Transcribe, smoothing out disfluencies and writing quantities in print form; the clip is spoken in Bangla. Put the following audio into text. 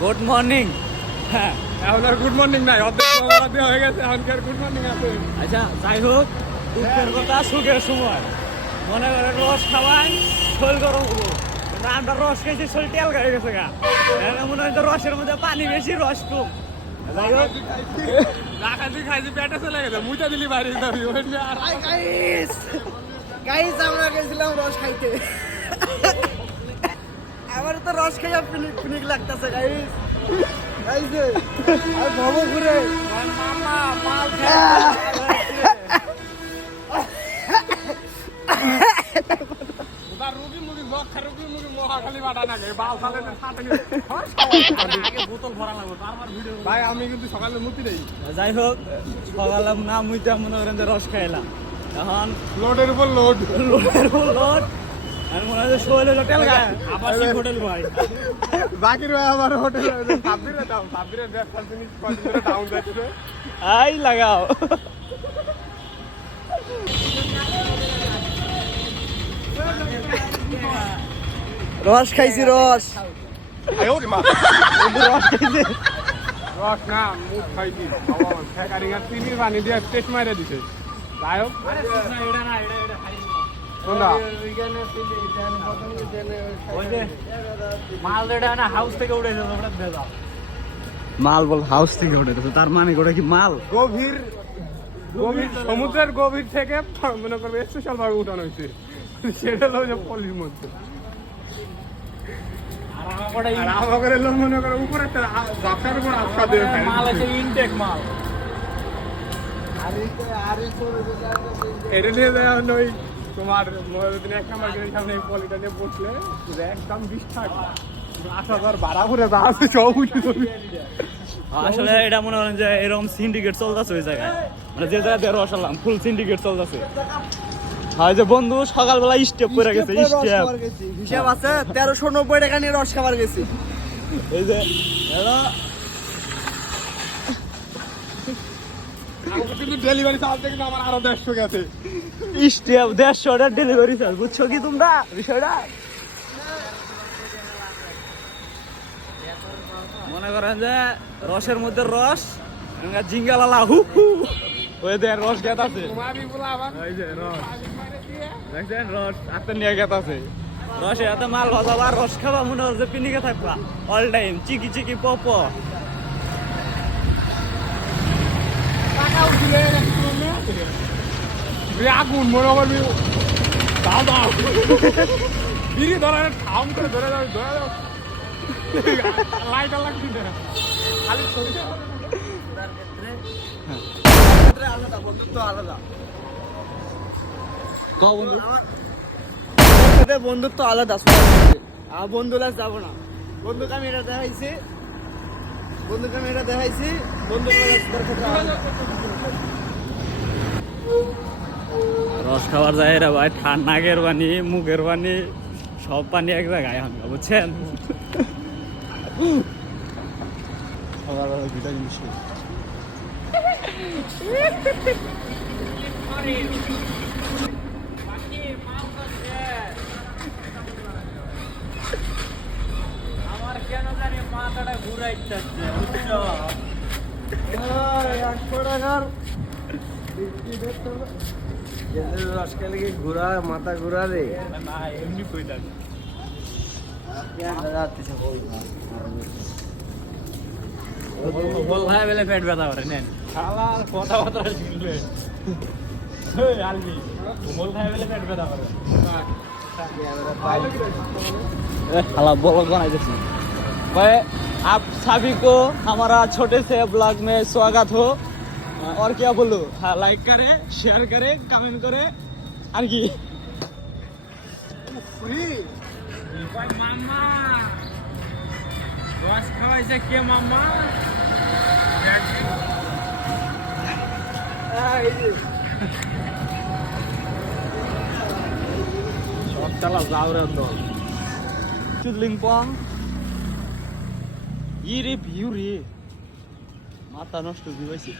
Good morning. হ্যাঁ, এখন আর গুড মর্নিং নাই, অর্ধেক হয়ে গেছে, এখন কি আর গুড মর্নিং আছে? আচ্ছা যাই হোক, দুঃখের কথা সুখের সময়। মনে করে রস খাওয়াই শরীর গরম হবো, কিন্তু আমরা রস খাইছি শরীর তেল গাড়ি গেছে গা। মনে হয় রসের মধ্যে পানি বেশি রস কম। যাই হোক, রাখাছি খাইছি পেটে চলে গেছে, মুইটা দিলি বাইরে যাবি। গাইস আমরা গেছিলাম রস খাইতে, আমার তো রস খাইয়া পিনিক পিনিক লাগতেছে গাইস। গাইস আর ভবো ঘুরে মামা মাল রুগী মুগি মখা রুগী মুগি মহা খালি বাটা না গে বাল ফালে ফাটে আগে বোতল ভরা লাগবে তারপর ভিডিও। ভাই আমি কিন্তু সকালে মুতি দেই। যাই হোক, সকালে না মুইটা মনে করেন যে রস খাইলাম, এখন লোডের উপর লোড, লোডের উপর লোড। আর মনে হয় শরীরে হোটেল গায়ে আবার সেই হোটেল ভাই বাকির ভাই আমার হোটেলে সাববিরে দাও, সাববিরে ব্যবসা জিনিস কন্টিনিউ ডাউন যাচ্ছে। আই লাগাও। রস খাইছি রস। রস খাইছে রস না মুখ খাইছি, ফেকারিং আর চিনির পানি দিয়ে টেস্ট মাইরে দিছে। যাই হোক কোনটা মাল রেডা না হাউস থেকে উঠেছে তোমরা ভেজা মাল বল হাউস থেকে উঠেছে, তার মানে ওটা কি মাল? গভীর গভীর সমুদ্রের গভীর থেকে মনে করবে স্পেশাল ভাবে উঠানো হয়েছে, সেটা হলো যে পলির মধ্যে। আর আমাদের লোক মনে করে উপরে জাফার উপর আটকা দিয়ে মাল আছে ইনটেক মাল। এটা নিয়ে দেওয়া হলো ওই তোমার মহিউদ্দিন 1 নম্বর গেটের সামনে পলিটা নিয়ে বসলে একদম 20 টাকা 8,000 ভাড়া করে আছে সব উঠে যাবে। আসলে এটা মনে করেন যে এরকম সিন্ডিকেট চলতেছে ওই জায়গায়, মানে যে জায়গাতে রস আনলাম ফুল সিন্ডিকেট চলতেছে। হয় যে বন্ধু সকালবেলা স্টেপ করে গেছে, স্টেপ হিসাব আছে 1390 টাকা নিয়ে রস খাবার গেছি। এই যে কিন্তু ডেলিভারি চার্জ কিন্তু আমার আরো 150 গেছে। স্টেপ 150 টাকা ডেলিভারি চার্জ, বুঝছো কি তোমরা বিষয়টা? মনে করেন যে রসের মধ্যে রস জিঙ্গালালা হু হু ওই যে রস গেত আছে, তোমারই বলা আবার ওই যে রস দেখছেন, রস হাতে নিয়ে গেত আছে। রসে হাতে মাল ভাজাবা, রস খাবা, মনে হচ্ছে পিনিকে থাকবা অল টাইম, চিকি চিকি পপ। টাকা উঠলে আগুন মনে করবি দাও দাও বিড়ি ধরে ঠাম করে ধরে যাবে, ধরে যাও লাইট লাগছে না খালি ছবি আলাদা বন্ধুত্ব আলাদা, বন্ধুত্ব আলাদা। আর বন্ধুরা যাবো না, বন্ধুকে আমি এটা দেখাইছি, রস খাবার যায় রে ভাই, নাকের পানি মুখের পানি সব পানি এক জায়গায় আমি, বুঝছেন? আমার কেন জানি মাথাটা ঘুরাইতে বুঝছো? রস খেলে কি ঘুরা মাথা ঘুরা রে? না এমনি কইতাম বল ভাই বেলে পেট ব্যথা করে নেন শালার কথাবার্তা শুনবে। এই আলবি বল ভাই বেলে পেট ব্যথা করে শালা ब्लॉग बनाई देती भाई। आप सभी को हमारा छोटे से ब्लॉग में स्वागत हो, और क्या बोलूं? हाँ, लाइक करे, शेयर करे, कमेंट करे আর কি মামা রস খাওয়াইছে কে মামা? সব চালা যাওয়ার দল চুদলিং পং ই রে ভিউ রে মাথা নষ্ট হয়ে গেছে।